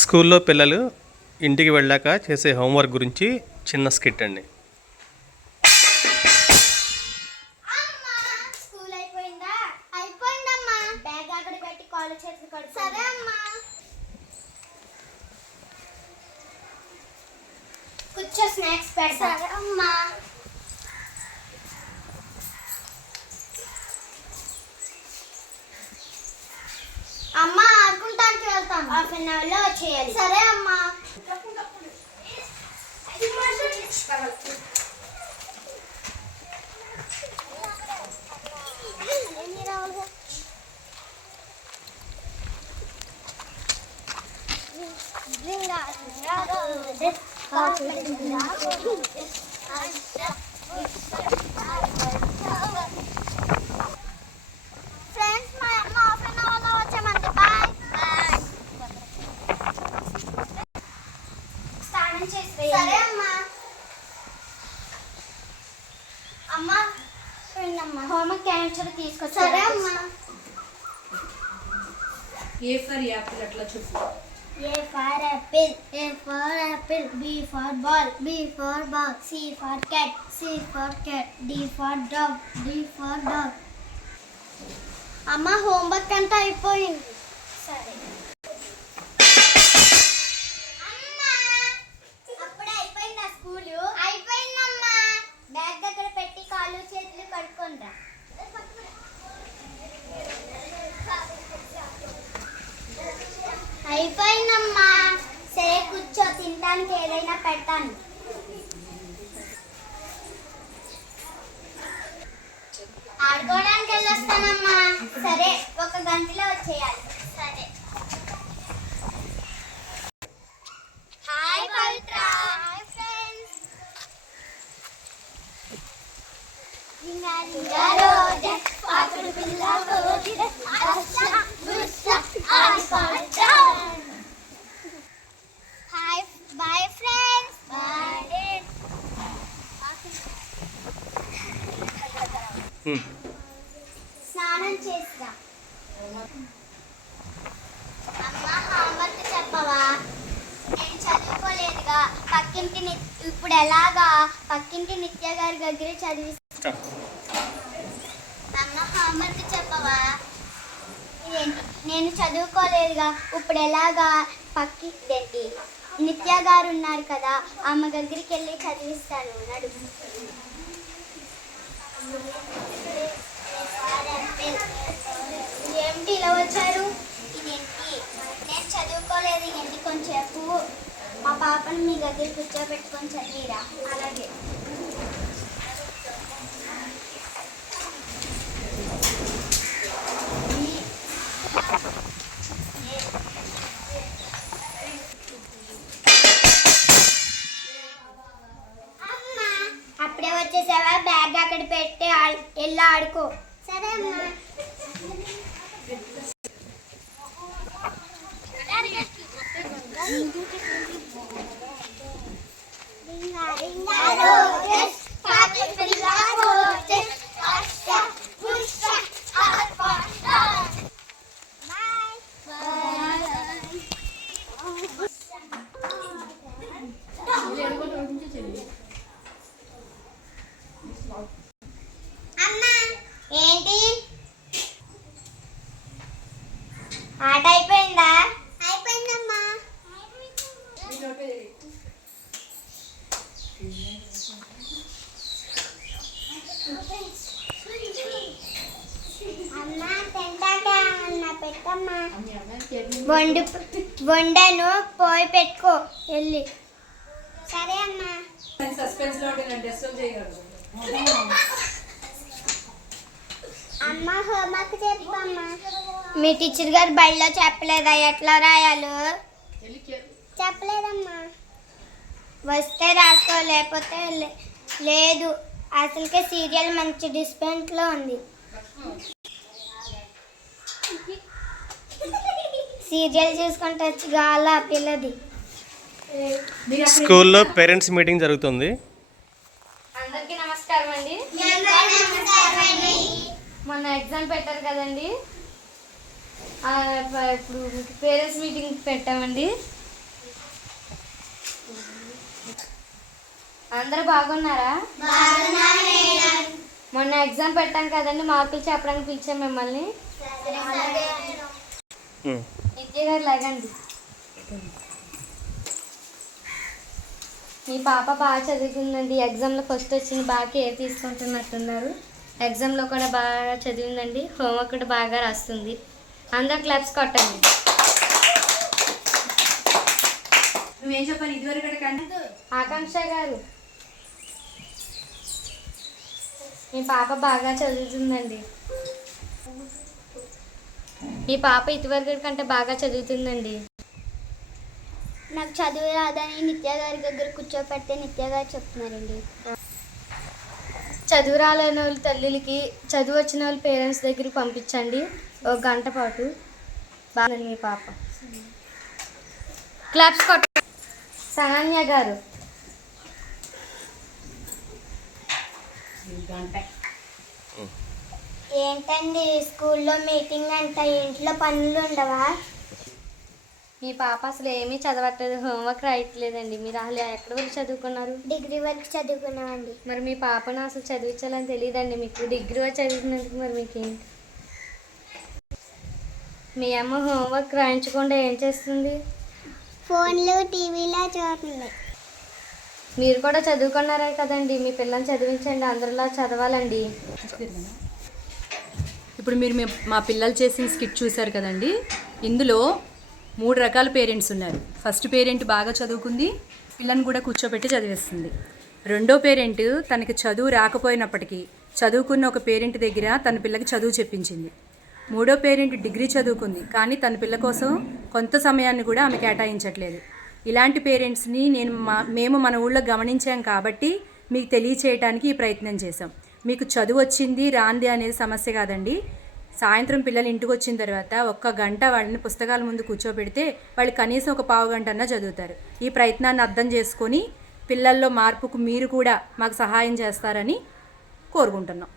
స్కూల్లో పిల్లలు ఇంటికి వెళ్ళాక చేసే హోంవర్క్ గురించి చిన్న స్కిట్ అండి. స్కూల్ అయిపోయిందా? అయిపోయిందమ్మా. బ్యాగ్ అక్కడ పెట్టి కాళ్ళు చేతులు కడుక్కో. సరే అమ్మా. కూర్చో, స్నాక్స్ పెడతా. సరే అమ్మా. అమ్మా ఆడుకుంటానికి వెళ్తాం. హాఫ్ అన్ అవర్ లో వచ్చేయాలి. సరే అమ్మా. ఫ్రెండ్స్, మా అమ్మ హాఫ్ అన్ అవర్ లో వచ్చామండి. బాయ్. స్నానం చేసి. సరే అమ్మా. అమ్మా పోయిందమ్మా. హోంవర్క్ క్యాన్సర్ తీసుకొచ్చి. సరే అమ్మా. ఏ ఫర్ యాపిల్ అట్లా చెప్పు. A for apple, A for apple, B for ball, B for ball, C for cat, C for cat, D for dog, D for dog. అమ్మ హోంవర్క్ అంతా అయిపోయింది. సరే అమ్మా, అప్పుడే అయిపోయిందా స్కూల్? అయిపోయిందమ్మా. బ్యాగ్ దగ్గర పెట్టి కాళ్ళు చేతులు కడుక్కోండి. అయిపోయిందమ్మా. సరే కూర్చో, తినడానికి ఏదైనా పెడతాను. ఆడుకోవడానికి వెళ్ళొస్తానమ్మా. సరే, 1 గంటలో వచ్చేయాలి. సరే. హాయ్ పవిత్ర. Hi friends. రింగా రింగా రోజా పాకుడు పిల్ల కోకిల అచ్చ బుచ్చ ఆడుకుంటా. Hi bye friends. బై. స్నానం చేస్తా. అమ్మ హోంవర్క్ చెప్పవా? నేను చదువుకోలేదుగా. ఇప్పుడు ఎలాగా పక్కింటి నిత్య గారి దగ్గర చదివిస్తా. అమ్మ హోంవర్క్ చెప్పవా? నేను చదువుకోలేదుగా. ఇప్పుడు ఎలాగా పక్కింటి నిత్య గారు ఉన్నారు కదా, ఆమె దగ్గరికి వెళ్ళి చదివిస్తాను. నడుము. ఏంటి ఇలా వచ్చారు? ఇదేంటి? నేను చదువుకోలేదు. ఏంటి కొంచెంసేపు మా పాపను మీ దగ్గర కూర్చోబెట్టుకొని చదివిరా. అలాగే. అప్పుడే వచ్చేసావా? బ్యాగ్ అక్కడ పెట్టి వెళ్ళి ఆడుకో. సరే అమ్మా. ఏంటి ఆట అయిపోయిందా? అయిపోయిందమ్మా. అమ్మా తింటాక అన్నా పెట్టమ్మా. వండను పోయి పెట్టుకో వెళ్ళి. సరే అమ్మా. సస్పెన్స్ లో ఉంటే నేను డిస్టర్బ్ చేయగలను. అమ్మ హోంవర్క్ చెప్పమ్మా. మీ టీచర్ గారు బడిలో చెప్పలేదా ఎట్లా రాయాలో? చెప్పలేదమ్మా. వస్తే రాసుకో, లేకపోతే లేదు. అసలుకే సీరియల్ మంచి డిస్పెంట్లో ఉంది. సీరియల్ చూసుకుంటే వచ్చి గాల పిల్లది. స్కూల్లో పేరెంట్స్ మీటింగ్ జరుగుతుంది. అందరికీ నమస్కారం అండి. మొన్న ఎగ్జామ్ పెట్టారు కదండి, ఇప్పుడు పేరెంట్స్ మీటింగ్ పెట్టామండి. అందరూ బాగున్నారా? మొన్న ఎగ్జామ్ పెట్టాం కదండి, మార్కులు చెప్పడానికి పిలిచాం మిమ్మల్ని. నిత్య గారు లాగండి. మీ పాప బాగా చదువుతుందండి, ఎగ్జామ్లో ఫస్ట్ వచ్చింది, బాగా కేర్ తీసుకుంటున్నట్టున్నారు. ఎగ్జామ్లో కూడా బాగా చదివిందండి, హోంవర్క్ కూడా బాగా రాస్తుంది. అందరూ క్లాప్స్ కొట్టండి. నువ్వేం చెప్పాలి ఇదివరకు కంటే? ఆకాంక్ష గారు, మీ పాప బాగా చదువుతుందండి. మీ పాప ఇదివరకు కంటే బాగా చదువుతుందండి. నాకు చదువు రాదని నిత్య గారి దగ్గర కూర్చోపెడితే నిత్య గారు చెప్తున్నారండి. చదువు రాలేని వాళ్ళ తల్లులకి చదువు వచ్చిన వాళ్ళ పేరెంట్స్ దగ్గరికి పంపించండి, ఒక గంట పాటు. బాగుంది మీ పాప. క్లాప్స్ కొట్ట. సనాన్య గారు, ఏంటండి స్కూల్లో మీటింగ్ అంట, ఇంట్లో పనులు ఉండవా? మీ పాప అసలు ఏమీ చదవట్లేదు, హోంవర్క్ రాయట్లేదండి. మీరు అసలు ఎక్కడి వరకు చదువుకున్నారు? డిగ్రీ వరకు చదువుకున్నామండి. మరి మీ పాపను అసలు చదివించాలని తెలియదండి మీకు. డిగ్రీ వరకు చదువుతున్నందుకు మరి మీకేంటి? మీ అమ్మ హోంవర్క్ రాయించకుండా ఏం చేస్తుంది? ఫోన్లు టీవీలో చూడండి. మీరు కూడా చదువుకున్నారే కదండి, మీ పిల్లల్ని చదివించండి, అందరిలా చదవాలండి. ఇప్పుడు మీరు మా పిల్లలు చేసిన స్కిట్ చూశారు కదండి. ఇందులో 3 రకాల పేరెంట్స్ ఉన్నారు. ఫస్ట్ పేరెంట్ బాగా చదువుకుంది, పిల్లని కూడా కూర్చోబెట్టి చదివిస్తుంది. రెండో పేరెంట్ తనకి చదువు రాకపోయినప్పటికీ చదువుకున్న ఒక పేరెంట్ దగ్గర తన పిల్లకి చదువు చెప్పించింది. మూడో పేరెంట్ డిగ్రీ చదువుకుంది, కానీ తన పిల్ల కోసం కొంత సమయాన్ని కూడా ఆమె కేటాయించట్లేదు. ఇలాంటి పేరెంట్స్ని మేము మన ఊళ్ళో గమనించాం కాబట్టి మీకు తెలియచేయడానికి ఈ ప్రయత్నం చేసాం. మీకు చదువు వచ్చింది రాంది అనేది సమస్య కాదండి. సాయంత్రం పిల్లలు ఇంటికి వచ్చిన తర్వాత 1 గంట వాళ్ళని పుస్తకాల ముందు కూర్చోబెడితే వాళ్ళు కనీసం ఒక పావు గంట అన్నా చదువుతారు. ఈ ప్రయత్నాన్ని అర్థం చేసుకొని పిల్లల్లో మార్పుకు మీరు కూడా మాకు సహాయం చేస్తారని కోరుకుంటున్నాం.